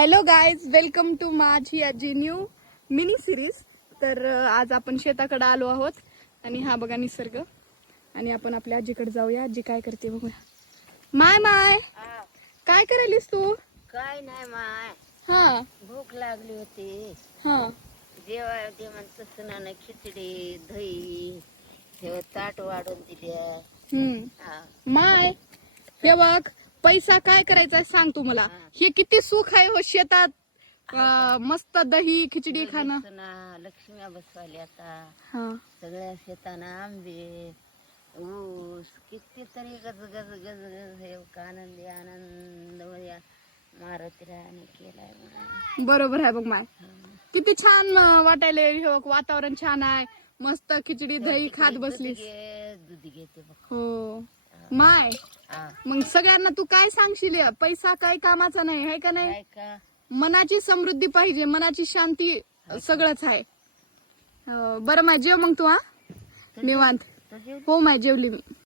Hello guys, welcome to माझी आजी new mini series. तर आज आपण शेताकडे आलो आहोत आणि हा बघा निसर्ग. आणि आपण आपल्या आजीकडे जाऊया. आजी काय करते बघूया. माय माय काय करायलीस तू? काय नाही माय, हा भूक लागली होती. हा जेवाय दे म्हणत सुनानं खिचडी दही हे ताट वाढून दिल्या. हा. माय हे बघ, पैसा काय करायचा सांग तू मला. हे किती सुख आहे हो शेतात. मस्त दही खिचडी खाणं. सुना लक्ष्म्या बसवाल्या आता हा सगळ्या शेताना आंबे ऊस कितीतरी गज गज गज गज हे आनंदी आनंद मारुतीराणी केलाय म्हणा. बरोबर आहे बघ माय. किती छान वाटायला. हे बघ, वातावरण छान आहे. मस्त खिचडी दही खात बसलीस. दूध घेते बघ. हो माय, हा. मग सगळ्यांना तू काय सांगशील? पैसा काही कामाचा नाही आहे का नाही. काय का मनाची समृद्धी पाहिजे, मनाची शांती सगळंच आहे. बरं माय, जेव मग तू. हा निवांत. तुझी हो माय, जेवली मी.